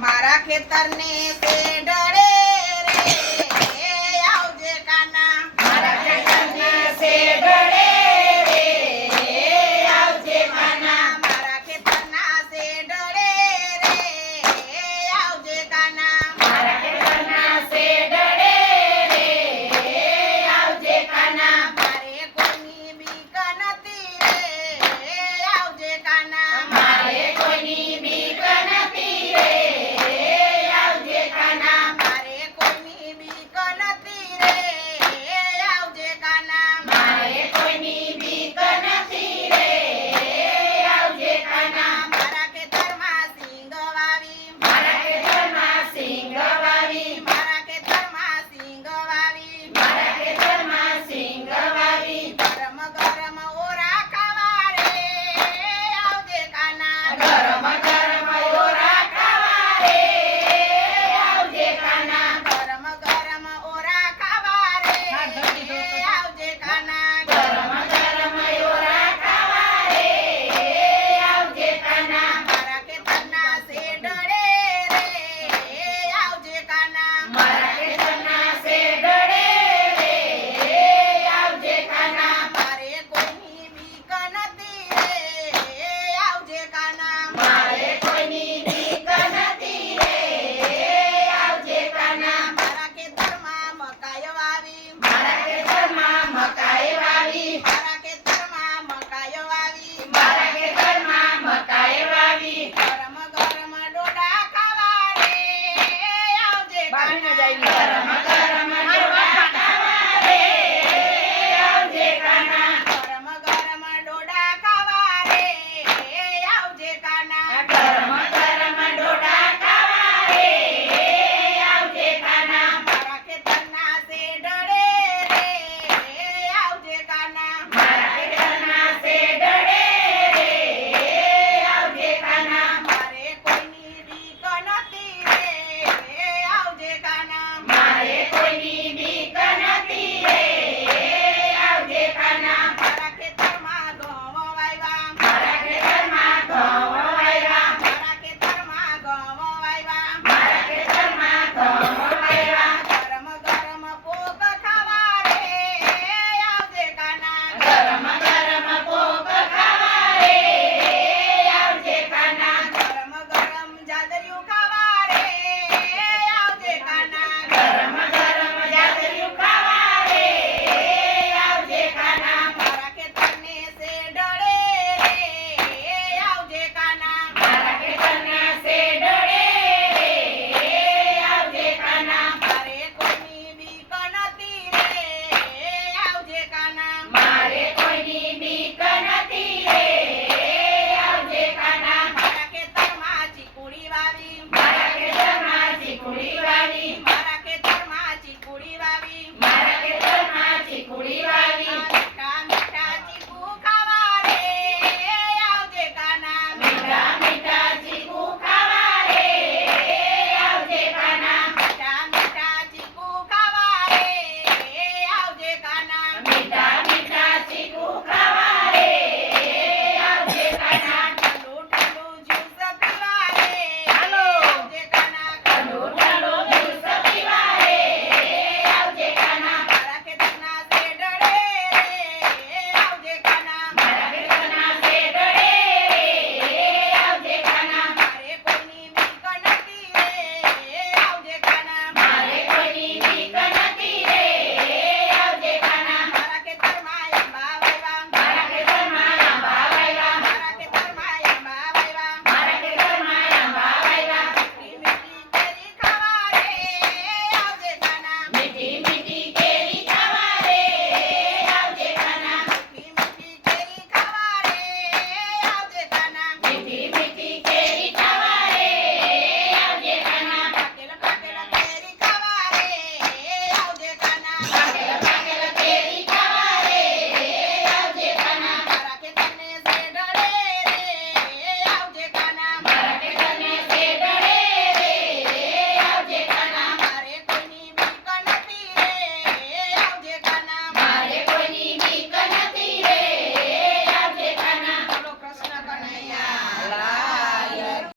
મારા ખેતરને શેઢળે રે આવજે કાના. મારા ખેતરના શેઢળે રે આવજે કાના. મારા ખેતરના શેઢળે રે આવજે કાના. મારા ખેતરના શેઢળે રે આવજે કાના. મારે કોઈની બીક નથી રે આવજે કાના. મારે કોઈની બીક નથી રે આવજે કાના. મારે કોઈની બીક નથી રે આવજે કાના. મારે કોઈની બીક નથી રે આવજે કાના. મારા ખેતરમાં સિંગ વાવી. મારા ખેતરમાં સિંગ વાવી. મારા ખેતરમાં સિંગ વાવી. મારા ખેતરમાં સિંગ વાવી. ગરમ ગરમ ઓરા ખાવા રે આવજે કાના. ગરમ ગરમ ઓરા ખાવા રે આવજે કાના. ગરમ ગરમ ઓરા ખાવા રે આવજે કાના. ગરમ ગરમ ઓરા ખાવા રે આવજે કાના. મારા ખેતરના શેઢળે રે આવજે કાના. મારા ખેતરના શેઢળે રે આવજે કાના. મારે કોઈની બીક નથી રે આવજે કાના. મારે કોઈની બીક નથી રે આવજે કાના. મારા ખેતરમાં મકાઈ વાવી. મારા ખેતરમાં મકાઈ વાવી. મારા ખેતરમાં મકાઈ વાવી. મારા ખેતરમાં મકાઈ વાવી. ગરમ ગરમ ડોડા ખાવા રે આવજે કાના.